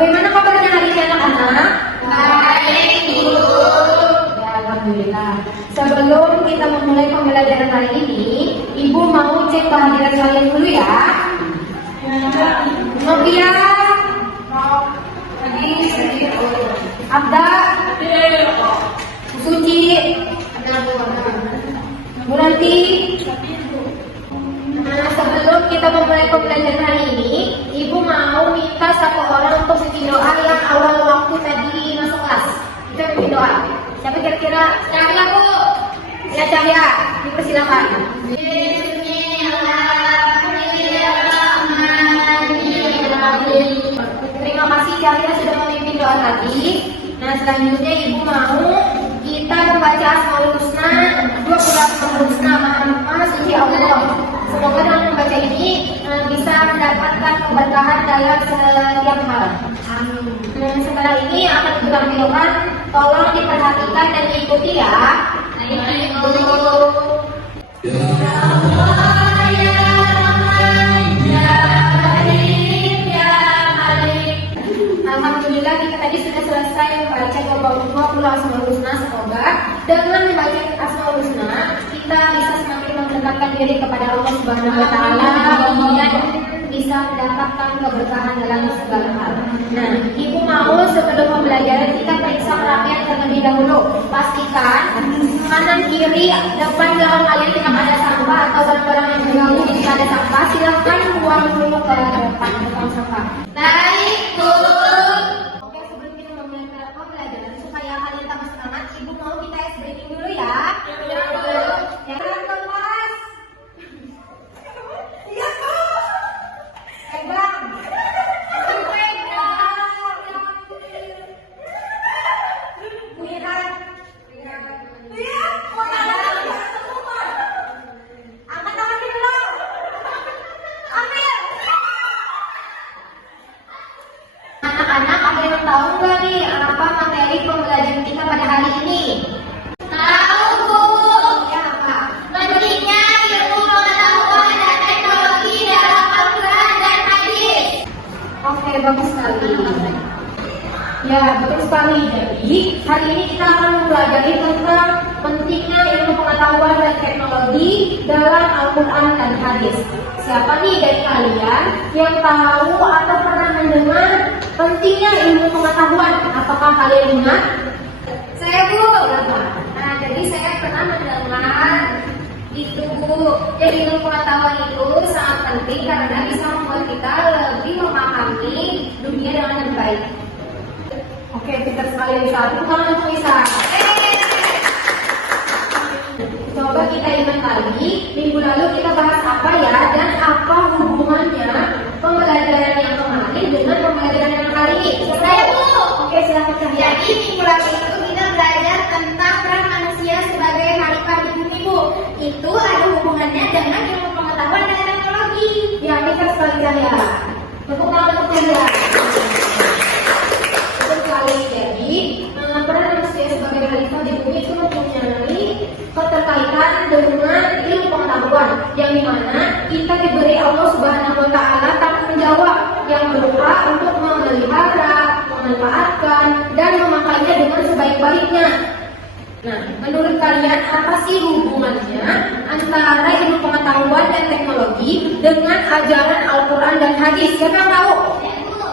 Bagaimana kabarnya hari ini anak-anak? Baik, Ibu. Ya, alhamdulillah. Sebelum kita memulai pembelajaran hari ini, Ibu mau cek kehadiran kalian dulu ya. Novia, Abda, Suci, Bu Ranti. Sebelum kita memulai pembelajaran hari ini, Ibu mau minta satu orang untuk bikin doa yang awal waktu tadi masuk kelas. Kita bikin doa. Siapa kira-kira? Cahya, Bu. Ya, Cahya. Dipersilakan. Terima kasih Cahya sudah memimpin doa tadi. Nah, selanjutnya Ibu mau kita membaca Asmaul Husna, 20 Asmaul Husna, Maha Suci Allah. Semoga dengan membaca ini bisa mendapatkan keberkahan dalam setiap hal. Amin. Setelah ini akan ditampilkan, tolong diperhatikan dan diikuti ya. Baik, Bu. Alhamdulillah kita tadi sudah selesai membaca 20 Asmaul Husna. Semoga dengan membaca Asmaul Husna kita bisa semakin mendekatkan diri kepada Allah Subhanahu wa taala dan bisa mendapatkan keberkahan dalam segala hal. Nah, Ibu mau sebelum pembelajaran kita periksa perapian terlebih dahulu. Pastikan kanan kiri depan belakang kalian tidak ada sampah atau barang-barang yang bergabung jika ada sampah silakan buang dulu ke depan sampah. Baik, Bu. Oke, sebelum kita memulai pembelajaran supaya kalian tambah semangat, Ibu mau kita ice breaking dulu ya. Ya, Bu. Ya, kelas. Iya, Bu. Pegang. Lihat. Lihat. Angkat tangannya dulu. Ambil. Anak-anak, ada yang tahu nggak nih apa materi pembelajaran kita pada hari ini? Tahu, Bu. Ya, apa? Pentingnya ilmu pengetahuan dan teknologi dalam Al-Quran dan Hadis. Oke, bagus sekali. Ya, betul sekali. Jadi, hari ini kita akan mempelajari tentang pentingnya ilmu pengetahuan dan teknologi dalam Al-Quran dan Hadis. Siapa nih dari kalian yang tahu atau pernah mendengar pentingnya ilmu pengetahuan? Apakah kalian ingat? Saya, Bu. Nah, jadi saya pernah mendengar itu, Bu. Jadi ilmu pengetahuan itu sangat penting karena bisa membuat kita lebih memahami dunia dengan lebih baik. Oke, kita sekali bisa. Tepuk tangan untuk Isa. Coba kita ingat lagi, minggu lalu kita bahas apa ya, dan apa hubungannya pembelajaran yang kemarin dengan pembelajaran yang kali ini. Saya, Bu. Oke, silakan Cahya. Jadi minggu lalu itu kita belajar tentang peran manusia sebagai khalifah di bumi, Bu. Itu ada hubungannya dengan ilmu pengetahuan dan teknologi. Ya, kita sekali Cahya. Tepuk tangan untuk Cahya. Betul sekali. Jadi, peran manusia sebagai khalifah di bumi itu mempunyai keterkaitan dengan ilmu pengetahuan yang dimana kita diberi Allah Subhanahu wa taala tanggung jawab yang berupa untuk memelihara, memanfaatkan dan memakainya dengan sebaik-baiknya. Nah, menurut kalian apa sih hubungannya antara ilmu pengetahuan dan teknologi dengan ajaran Al-Quran dan Hadis? Siapa yang tahu? Ya, Bu.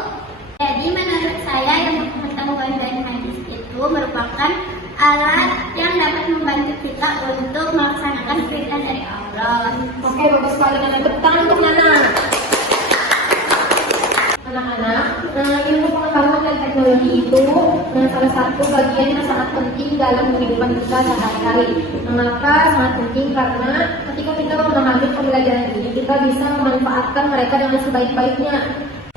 Jadi menurut saya ilmu pengetahuan dan hadis itu merupakan alat yang dapat membantu kita untuk melaksanakan perintah dari Allah. Oke, bagus sekali. Nana, tepuk tangan untuk Nana. Anak-anak, ilmu pengetahuan dan teknologi itu salah satu bagian yang sangat penting dalam kehidupan kita sehari-hari. Mengapa sangat penting? Karena ketika kita memahami pembelajaran ini, kita bisa memanfaatkan mereka dengan sebaik-baiknya.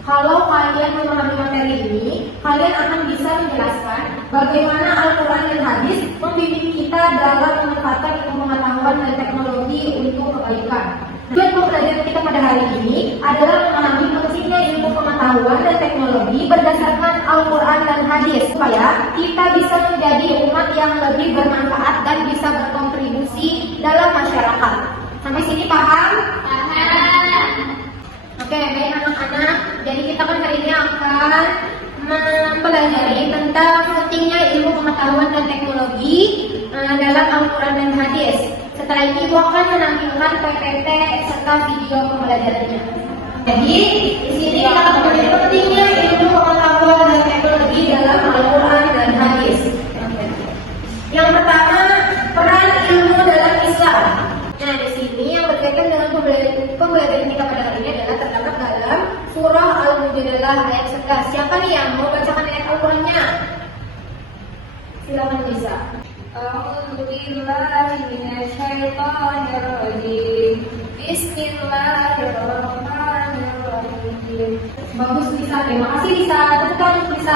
Kalau kalian memahami materi ini, kalian akan bisa menjelaskan bagaimana Al-Quran dan Hadis membimbing kita dalam memanfaatkan ilmu pengetahuan dan teknologi untuk kebaikan. Tujuan pembelajaran kita pada hari ini adalah memahami pentingnya ilmu pengetahuan dan teknologi berdasarkan Al-Quran dan Hadis supaya kita bisa menjadi umat yang lebih bermanfaat dan bisa berkontribusi dalam masyarakat. Sampai sini paham? Paham. Oke, baik anak-anak. Jadi kita kan hari ini akan mempelajari tentang pentingnya ilmu pengetahuan dan teknologi dalam Al-Quran dan hadis. Setelah ini Ibu akan menampilkan PPT serta video pembelajarannya. Jadi di sini kita akan melihat pentingnya ilmu pengetahuan dan teknologi dalam Al-Quran dan hadis. Yang pertama, peran ilmu dalam Islam. Nah, di sini yang berkaitan dengan pembelajaran kita pada kali ini adalah terdapat dalam surah Al-Mujadalah ayat 11. Siapa nih yang mau bacakan ayat Al-Qurannya? Silakan bisa. Bismillahirrahmanirrahim. Bagus Lisa, terima kasih Lisa. Tepuk tangan untuk Lisa.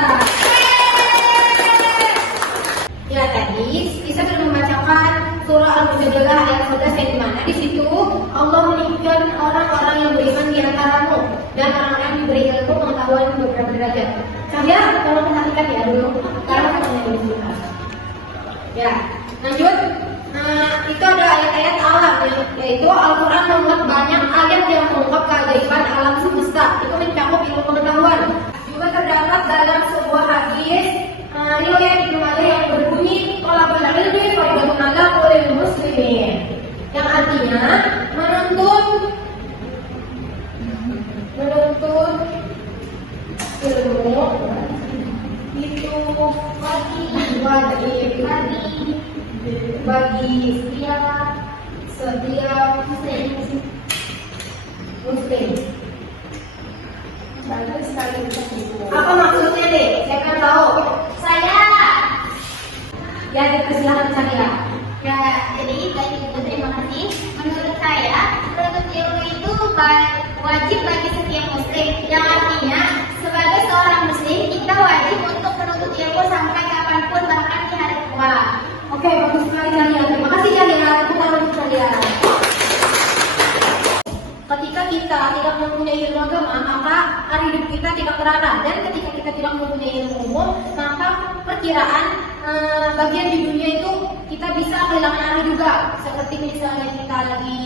Ya, tadi Lisa sudah membacakan surah Al-Mujadalah ayat 11 yang dimana di situ Allah menyebutkan orang-orang yang beriman di antaramu dan orang-orang yang diberi ilmu pengetahuan beberapa derajat. Saya tolong perhatikan ya dulu karena semuanya dulu. Ya, lanjut. Itu ada ayat-ayat alam, yaitu Al-Quran memuat banyak ayat yang mengungkap keajaiban alam semesta. Itu mencakup ilmu pengetahuan. Juga terdapat dalam sebuah hadis riwayat Ibnu Majah yang berbunyi thalabul ilmi fardhun 'ala kulli muslimin, yang artinya menuntut ilmu itu wajib bagi setiap muslim. Apa maksudnya deh? Saya kan tahu. Saya. Ya, dipersilakan saya. Ya, jadi bagi Ibu terima kasih. Menurut saya, menuntut ilmu itu wajib bagi setiap muslim. Yang artinya, sebagai seorang muslim, kita wajib untuk menuntut ilmu sampai kapanpun, bahkan di hari tua. Oke, bagus sekali Cahya. Terima kasih Cahya. Tepuk tangan untuk Cahya. Ketika kita tidak mempunyai ilmu agama, maka hari hidup kita tidak terarah. Dan ketika kita tidak mempunyai ilmu umum, maka perkiraan bagian di dunia itu kita bisa kehilangan arah juga. Seperti misalnya kita lagi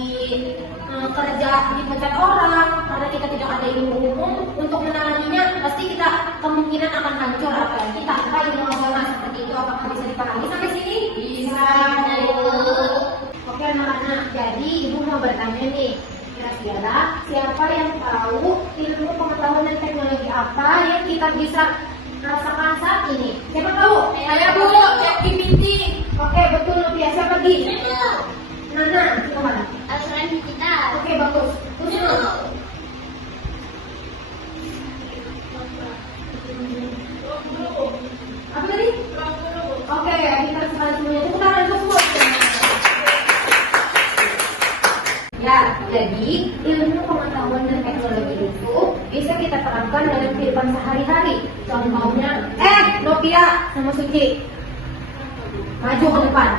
kerja dipecat orang karena kita tidak ada ilmu umum untuk menanganinya, pasti kita kemungkinan akan hancur apalagi tanpa ilmu agama seperti itu. Apakah bisa dipahami sampai sini? Bisa. Oke anak-anak, jadi ibu mau bertanya nih, kira-kira siapa yang tahu ilmu pengetahuan dan teknologi apa yang kita bisa rasakan saat ini? Siapa tahu? Saya, Bu. ChatGPT. Oke, betul Novia. Siapa lagi? Nana, siapa? Al-Quran digital. Oke, bagus. Terus apa tadi? Oke, kita sekali semuanya. Tepuk tangan untuk semua. Ya, jadi ilmu pengetahuan dan teknologi itu bisa kita terapkan dalam kehidupan sehari-hari. Contohnya, Novia sama Suci, maju ke depan.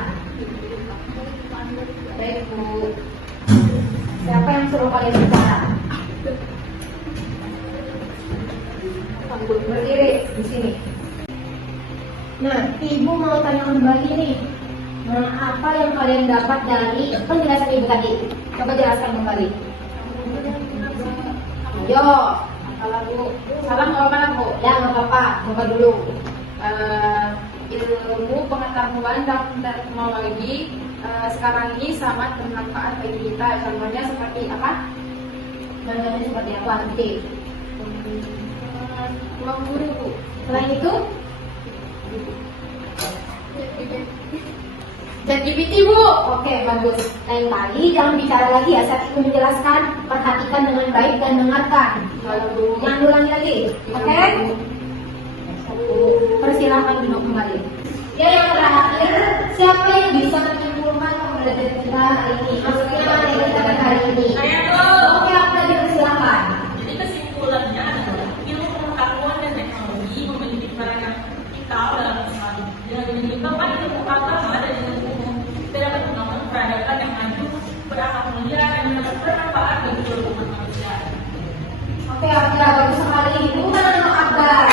Baik Bu. Siapa yang suruh kalian bicara? Berdiri di sini. Nah, Ibu mau tanya kembali nih. Apa yang kalian dapat dari penjelasan Ibu tadi? Coba jelaskan kembali. Yo, salah Bu. Salah nggak apa-apa Bu? Ya nggak apa-apa. Coba dulu. Ilmu pengetahuan dan teknologi sekarang ini sangat bermanfaat bagi kita. Contohnya seperti apa? Contohnya seperti apa nanti? Ruang guru, Bu. Selain itu? ChatGPT, Bu. Oke, bagus. Lain kali jangan bicara lagi ya saat Ibu menjelaskan. Perhatikan dengan baik dan dengarkan. Jangan ulangi lagi. Oke? Persilahkan duduk kembali. Ya, yang terakhir, siapa yang bisa menyimpulkan pembelajaran kita hari ini? Maksudnya materi kita hari ini. Oke, apa tadi persilahkan. Jadi kesimpulannya adalah ilmu pengetahuan dan teknologi memiliki peran yang vital dalam Islam. Dengan menunjukkan ilmu agama dan ilmu umum kita dapat membangun peradaban yang maju, berakhlak mulia dan mendapat bermanfaat bagi seluruh umat manusia. Oke, bagus sekali. Bukan anak Akbar.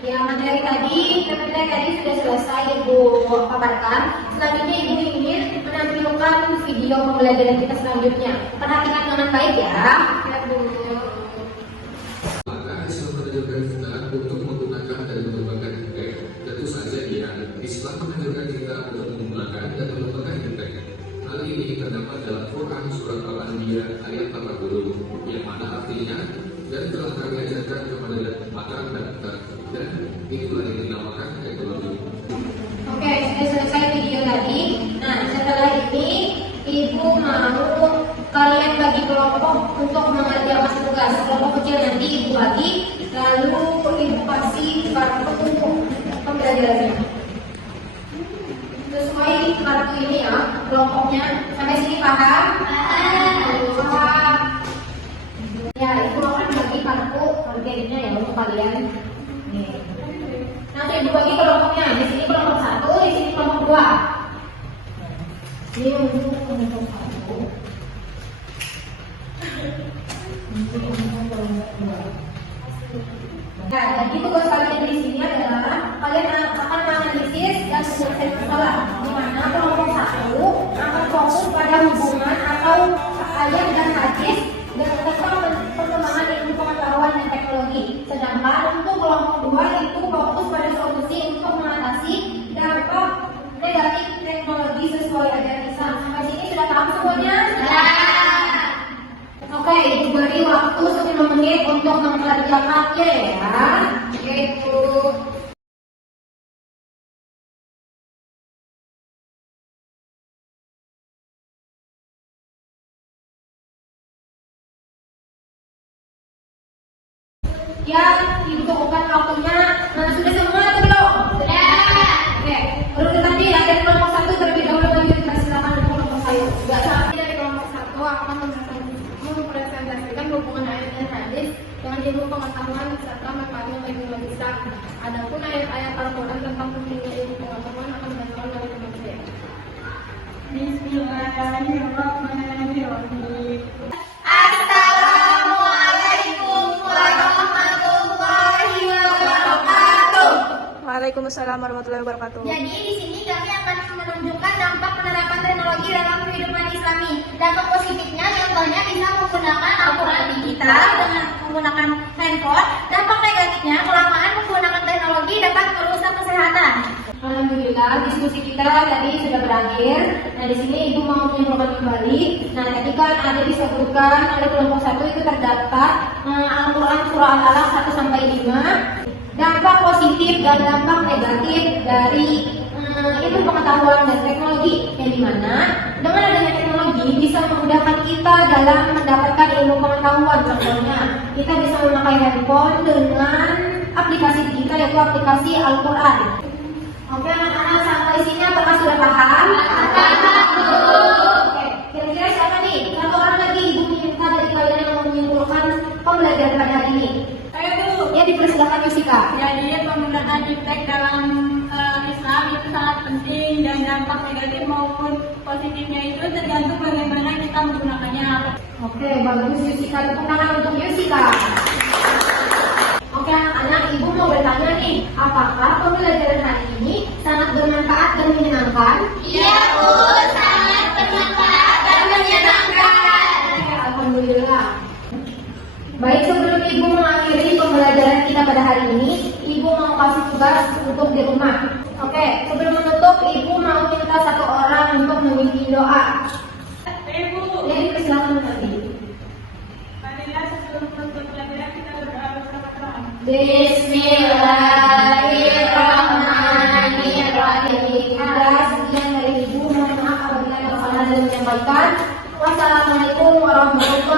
Ya, materi tadi sudah selesai Ibu paparkan. Selanjutnya Ibu ingin menampilkan video pembelajaran kita selanjutnya. Perhatikan dengan baik ya. isinya dan telah kami ajarkan kepada anak dan itulah yang dinamakan teknologi. Oke, sudah selesai video tadi. Nah, setelah ini Ibu mau kalian bagi kelompok untuk mengerjakan tugas. Kelompok kecil nanti Ibu bagi, lalu Ibu kasih kartu untuk pembelajarannya. Sesuai kartu ini ya, kelompoknya. Sampai sini paham? Paham. Ya, Ibu akan bagi kartu kerjanya ya untuk kalian. Nih. Nanti Ibu bagi kelompoknya. Di sini kelompok 1, di sini kelompok 2. Ini untuk kelompok 1. Nah, jadi tugas kalian di sini adalah kalian akan menganalisis dan menyelesaikan masalah. Di mana kelompok 1 akan fokus pada hubungan atau ayat dan hadis dan tentang perkembangan ilmu pengetahuan dan teknologi. Sedangkan untuk kelompok 2 itu fokus pada solusi untuk mengatasi dampak negatif teknologi sesuai ajaran Islam. Sampai sini sudah paham semuanya? Oke, Ibu beri waktu 10 menit untuk mengerjakannya ya. Oke, Ibu. Ya, Ibu cukupkan waktunya. Nah, sudah semua atau belum? Sudah. Oke, urutan tadi dari kelompok 1 terlebih dahulu bagi silakan dari kelompok 1. Enggak salah. Dari kelompok 1 akan mempresentasikan hubungan ayat dan hadis dengan ilmu pengetahuan serta manfaatnya bagi umat Islam. Adapun ayat-ayat Al-Quran tentang pentingnya ilmu pengetahuan akan dibacakan oleh teman saya. Bismillahirrahmanirrahim. Assalamualaikum warahmatullahi wabarakatuh. Waalaikumsalam warahmatullahi wabarakatuh. Jadi di sini kami akan menunjukkan dampak penerapan teknologi dalam kehidupan Islami. Dampak positifnya contohnya bisa menggunakan Al-Quran digital dengan menggunakan handphone. Dampak negatifnya kelamaan menggunakan teknologi dapat merusak kesehatan. Alhamdulillah, diskusi kita tadi sudah berakhir. Nah, di sini Ibu mau menyimpulkan kembali. Nah, tadi kan ada disebutkan oleh kelompok 1 itu terdapat Al-Quran surah Al-Alaq 1 sampai 5. Dampak positif dan dampak negatif dari ilmu pengetahuan dan teknologi, yang dimana dengan adanya teknologi bisa memudahkan kita dalam mendapatkan ilmu pengetahuan. Contohnya, kita bisa memakai handphone dengan aplikasi digital yaitu aplikasi Al-Quran. Oke, anak-anak sampai sini apakah sudah paham? Oke, kira-kira siapa nih? Satu orang lagi Ibu minta dari kalian yang mau menyimpulkan pembelajaran pada hari ini. Ya, dipersilakan Yusika. Jadi penggunaan iptek dalam Islam itu sangat penting dan dampak negatif maupun positifnya itu tergantung bagaimana kita menggunakannya. Oke, bagus Yusika. Tepuk tangan untuk Yusika. Oke, anak-anak, Ibu mau bertanya nih, apakah pembelajaran hari ini sangat bermanfaat dan menyenangkan? Iya, Bu, sangat bermanfaat dan menyenangkan. Oke, alhamdulillah. Baik, sebelum Ibu mengakhiri pembelajaran kita pada hari ini, Ibu mau kasih tugas untuk di rumah. Oke, sebelum menutup, Ibu mau minta satu orang untuk memimpin doa. Ibu, Ya, dipersilakan nanti. marilah sebelum menutup pelajaran kita berdoa bersama-sama. Bismillahirrahmanirrahim. Ada sekian dari Ibu, mohon maaf apabila ada kesalahan dalam menyampaikan. Wassalamualaikum warahmatullahi wabarakatuh.